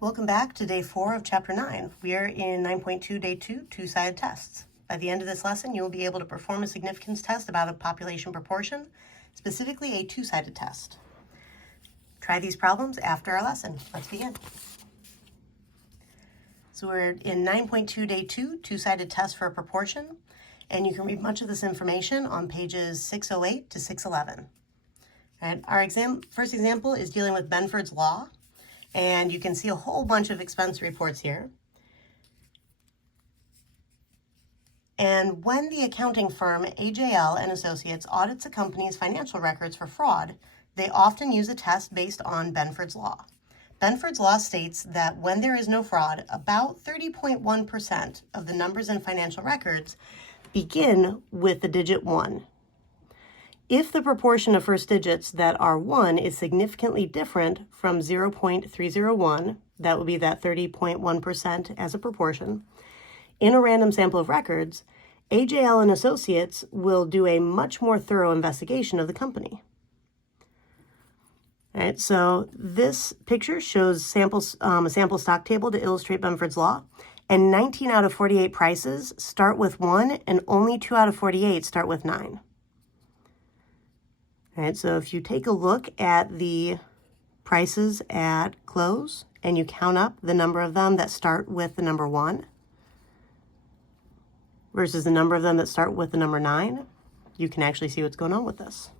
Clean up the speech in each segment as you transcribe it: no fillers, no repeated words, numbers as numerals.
Welcome back to day 4 of chapter 9. We are in 9.2, day 2, two-sided tests. By the end of this lesson, you will be able to perform a significance test about a population proportion, specifically a two-sided test. Try these problems after our lesson. Let's begin. So we're in 9.2, day 2, two-sided test for a proportion, and you can read much of this information on pages 608 to 611. And our first example is dealing with Benford's Law. And you can see a whole bunch of expense reports here. And when the accounting firm AJL and Associates audits a company's financial records for fraud, they often use a test based on Benford's Law. Benford's Law states that when there is no fraud, about 30.1% of the numbers in financial records begin with the digit 1. If the proportion of first digits that are 1 is significantly different from 0.301, that would be that 30.1% as a proportion, in a random sample of records, AJL and Associates will do a much more thorough investigation of the company. All right, so this picture shows a sample stock table to illustrate Benford's Law, and 19 out of 48 prices start with 1, and only 2 out of 48 start with 9. All right, so if you take a look at the prices at close and you count up the number of them that start with the number 1 versus the number of them that start with the number 9, you can actually see what's going on with this.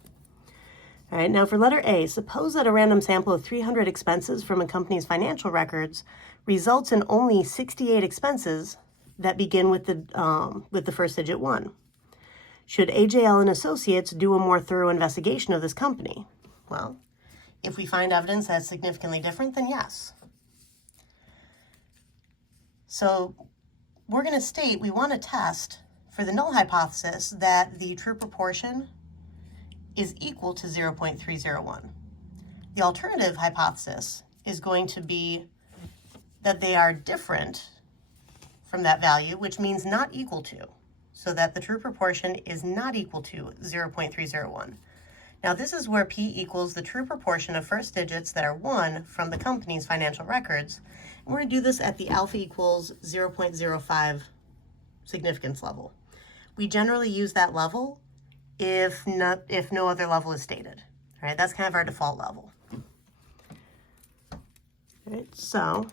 All right, now for letter A, suppose that a random sample of 300 expenses from a company's financial records results in only 68 expenses that begin with the first digit 1. Should AJL and Associates do a more thorough investigation of this company? Well, if we find evidence that's significantly different, then yes. So we're going to state we want to test for the null hypothesis that the true proportion is equal to 0.301. The alternative hypothesis is going to be that they are different from that value, which means not equal to, so that the true proportion is not equal to 0.301. Now this is where P equals the true proportion of first digits that are 1 from the company's financial records. And we're going to do this at the alpha equals 0.05 significance level. We generally use that level if no other level is stated. All right, that's kind of our default level. All right, so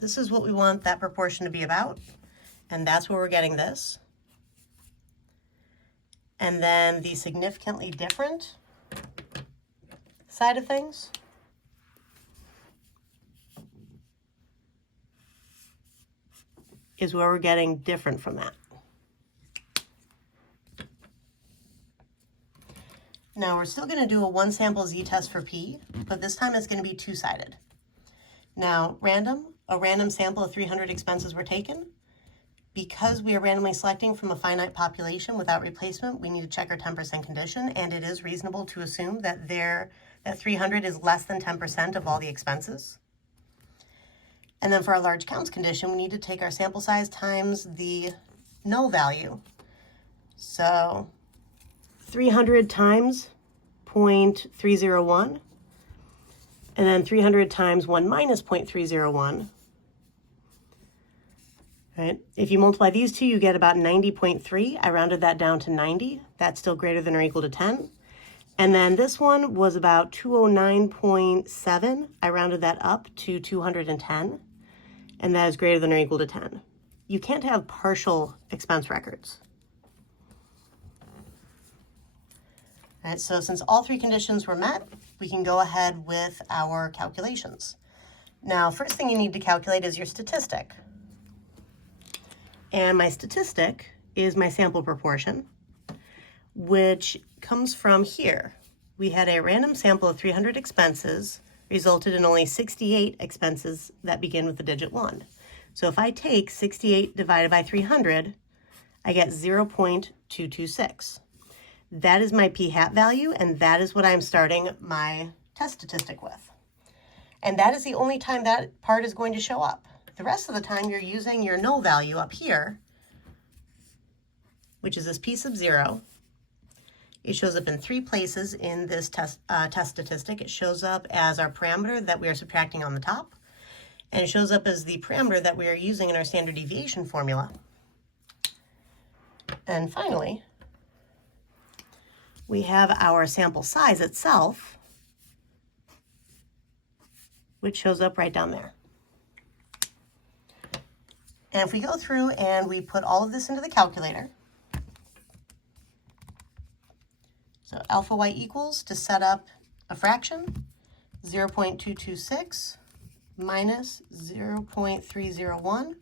this is what we want that proportion to be about, and that's where we're getting this. And then the significantly different side of things is where we're getting different from that. Now we're still going to do a one sample z-test for P, but this time it's going to be two-sided. Now a random sample of 300 expenses were taken. Because we are randomly selecting from a finite population without replacement, we need to check our 10% condition, and it is reasonable to assume that 300 is less than 10% of all the expenses. And then for our large counts condition, we need to take our sample size times the null value. So 300 times 0.301, and then 300 times 1 minus 0.301. Right. If you multiply these two, you get about 90.3. I rounded that down to 90. That's still greater than or equal to 10. And then this one was about 209.7. I rounded that up to 210. And that is greater than or equal to 10. You can't have partial expense records. All right, so since all three conditions were met, we can go ahead with our calculations. Now, first thing you need to calculate is your statistic. And my statistic is my sample proportion, which comes from here. We had a random sample of 300 expenses, resulted in only 68 expenses that begin with the digit 1. So if I take 68 divided by 300, I get 0.226. That is my p-hat value, and that is what I'm starting my test statistic with. And that is the only time that part is going to show up. The rest of the time, you're using your null value up here which is this p sub 0. It shows up in 3 places in this test statistic. It shows up as our parameter that we are subtracting on the top, and it shows up as the parameter that we are using in our standard deviation formula. And finally, we have our sample size itself, which shows up right down there. And if we go through and we put all of this into the calculator, so alpha y equals, to set up a fraction, 0.226 minus 0.301.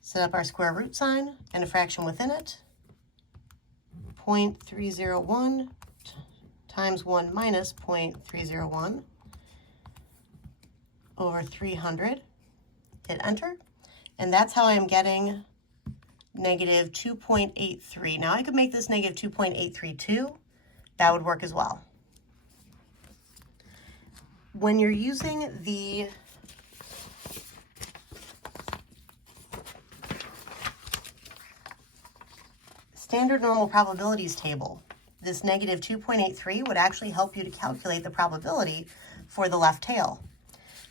Set up our square root sign and a fraction within it. 0.301 times 1 minus 0.301 over 300. Hit enter. And that's how I'm getting negative 2.83. Now I could make this negative 2.832. That would work as well. When you're using the standard normal probabilities table, this negative 2.83 would actually help you to calculate the probability for the left tail.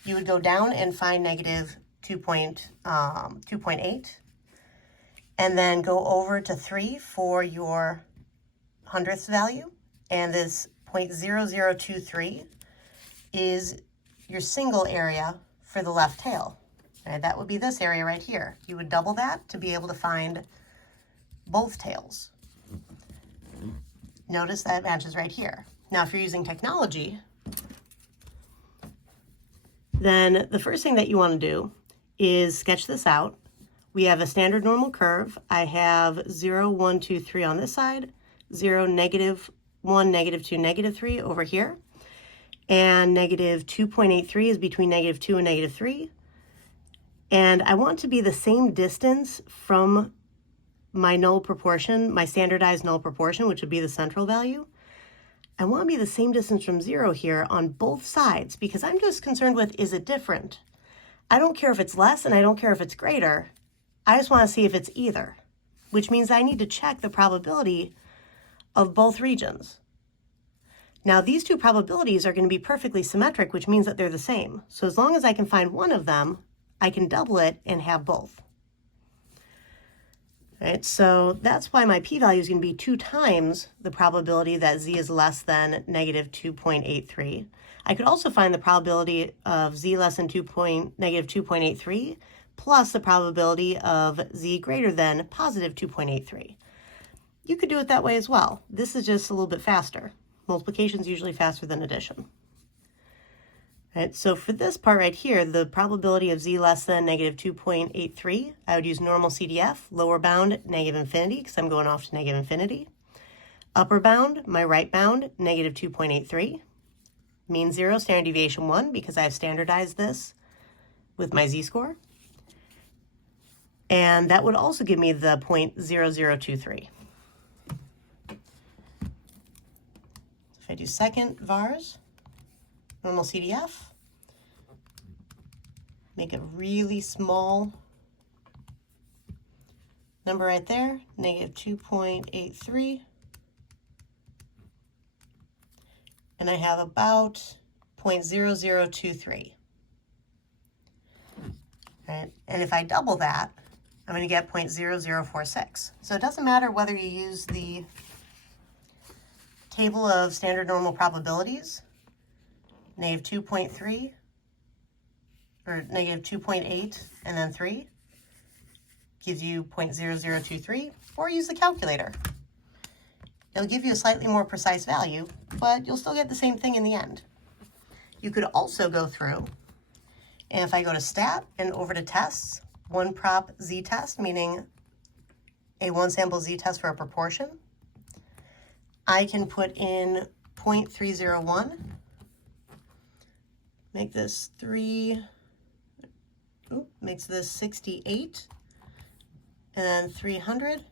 You would go down and find negative 2.8, and then go over to 3 for your hundredths value, and this 0.0023 is your single area for the left tail. Right, that would be this area right here. You would double that to be able to find both tails. Notice that matches right here. Now, if you're using technology, then the first thing that you want to do is sketch this out. We have a standard normal curve. I have 0, 1, 2, 3 on this side, 0, negative 1, negative 2, negative 3 over here, and negative 2.83 is between negative 2 and negative 3. And I want to be the same distance from my null proportion, my standardized null proportion, which would be the central value. I want to be the same distance from 0 here on both sides, because I'm just concerned with, is it different? I don't care if it's less and I don't care if it's greater. I just want to see if it's either, which means I need to check the probability of both regions. Now, these two probabilities are going to be perfectly symmetric, which means that they're the same. So as long as I can find one of them, I can double it and have both. Right, so that's why my p-value is going to be 2 times the probability that z is less than negative 2.83. I could also find the probability of z less than negative 2.83 plus the probability of z greater than positive 2.83. You could do it that way as well. This is just a little bit faster. Multiplication is usually faster than addition. Right, so for this part right here, the probability of z less than negative 2.83, I would use normal CDF, lower bound, negative infinity, because I'm going off to negative infinity. Upper bound, my right bound, negative 2.83. Mean 0, standard deviation 1, because I've standardized this with my z-score. And that would also give me the 0.0023. If I do second vars, normal CDF, make a really small number right there, negative 2.83. And I have about 0.0023. Right? And if I double that, I'm going to get 0.0046. So it doesn't matter whether you use the table of standard normal probabilities, negative 2.3, or negative 2.8, and then 3, gives you 0.0023, or use the calculator. It'll give you a slightly more precise value, but you'll still get the same thing in the end. You could also go through, and if I go to stat and over to tests, one prop z-test, meaning a one sample z-test for a proportion, I can put in 0.301, make this 68, and then 300,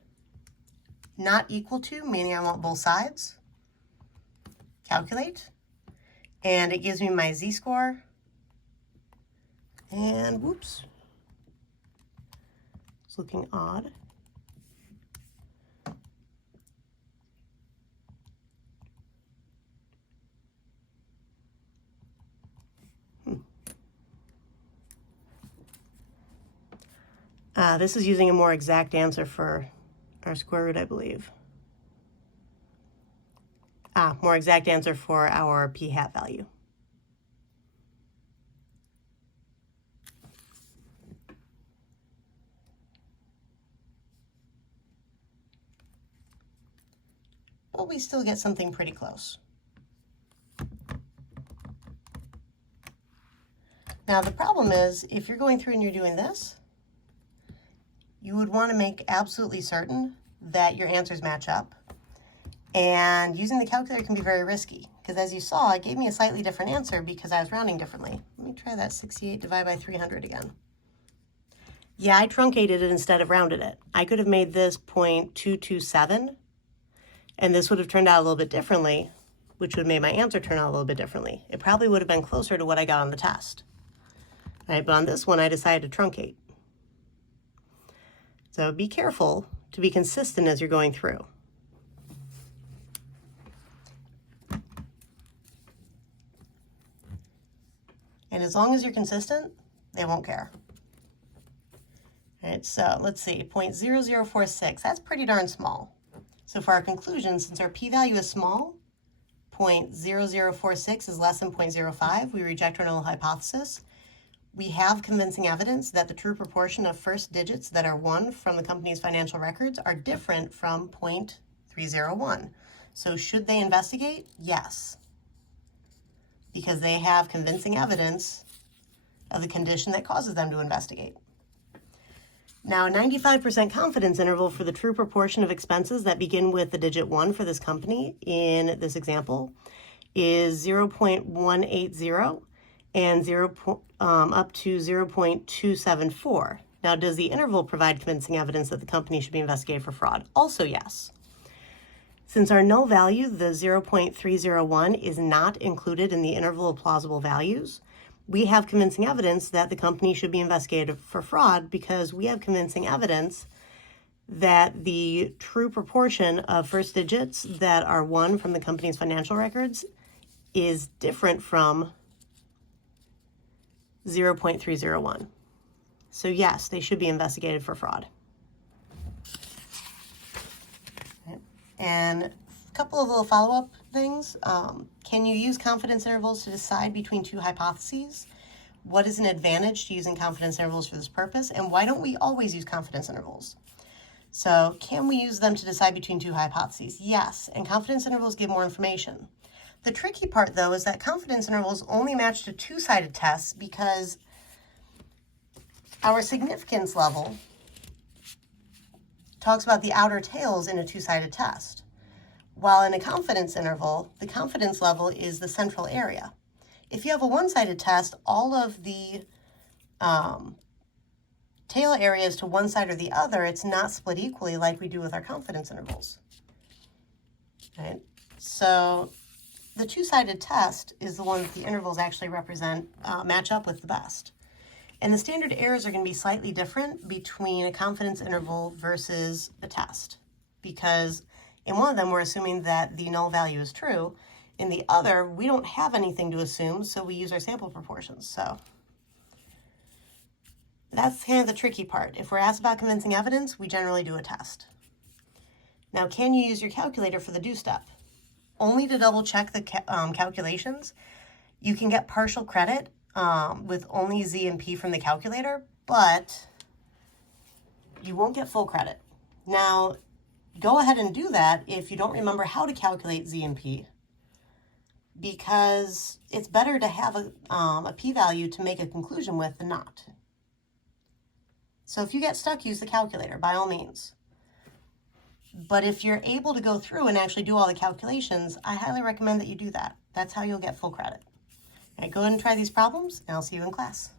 not equal to, meaning I want both sides. Calculate, and it gives me my z-score, and whoops, it's looking odd. This is using a more exact answer for our square root, I believe. More exact answer for our p hat value. But we still get something pretty close. Now the problem is, if you're going through and you're doing this, you would want to make absolutely certain that your answers match up. And using the calculator can be very risky, because as you saw, it gave me a slightly different answer because I was rounding differently. Let me try that 68 divided by 300 again. Yeah, I truncated it instead of rounded it. I could have made this 0.227, and this would have turned out a little bit differently, which would have made my answer turn out a little bit differently. It probably would have been closer to what I got on the test. Right, but on this one, I decided to truncate. So be careful to be consistent as you're going through. And as long as you're consistent, they won't care. All right, so let's see, 0.0046, that's pretty darn small. So for our conclusion, since our p-value is small, 0.0046 is less than 0.05, we reject our null hypothesis. We have convincing evidence that the true proportion of first digits that are 1 from the company's financial records are different from 0.301. So should they investigate? Yes, because they have convincing evidence of the condition that causes them to investigate. Now, a 95% confidence interval for the true proportion of expenses that begin with the digit 1 for this company in this example is 0.180 and up to 0.274. Now, does the interval provide convincing evidence that the company should be investigated for fraud? Also, yes. Since our null value, the 0.301, is not included in the interval of plausible values, we have convincing evidence that the company should be investigated for fraud because we have convincing evidence that the true proportion of first digits that are 1 from the company's financial records is different from 0.301. So yes, they should be investigated for fraud. And a couple of little follow-up things. Can you use confidence intervals to decide between two hypotheses? What is an advantage to using confidence intervals for this purpose? And why don't we always use confidence intervals? So can we use them to decide between two hypotheses? Yes, and confidence intervals give more information. The tricky part, though, is that confidence intervals only match to two-sided tests because our significance level talks about the outer tails in a two-sided test. While in a confidence interval, the confidence level is the central area. If you have a one-sided test, all of the tail areas to one side or the other, it's not split equally like we do with our confidence intervals. Right? So the two-sided test is the one that the intervals actually represent, match up with the best. And the standard errors are going to be slightly different between a confidence interval versus a test, because in one of them, we're assuming that the null value is true. In the other, we don't have anything to assume, so we use our sample proportions. So that's kind of the tricky part. If we're asked about convincing evidence, we generally do a test. Now, can you use your calculator for the do step? Only to double check the calculations. You can get partial credit with only Z and P from the calculator, but you won't get full credit. Now, go ahead and do that if you don't remember how to calculate Z and P, because it's better to have a p-value to make a conclusion with than not. So if you get stuck, use the calculator, by all means. But if you're able to go through and actually do all the calculations, I highly recommend that you do that. That's how you'll get full credit. All right, go ahead and try these problems, and I'll see you in class.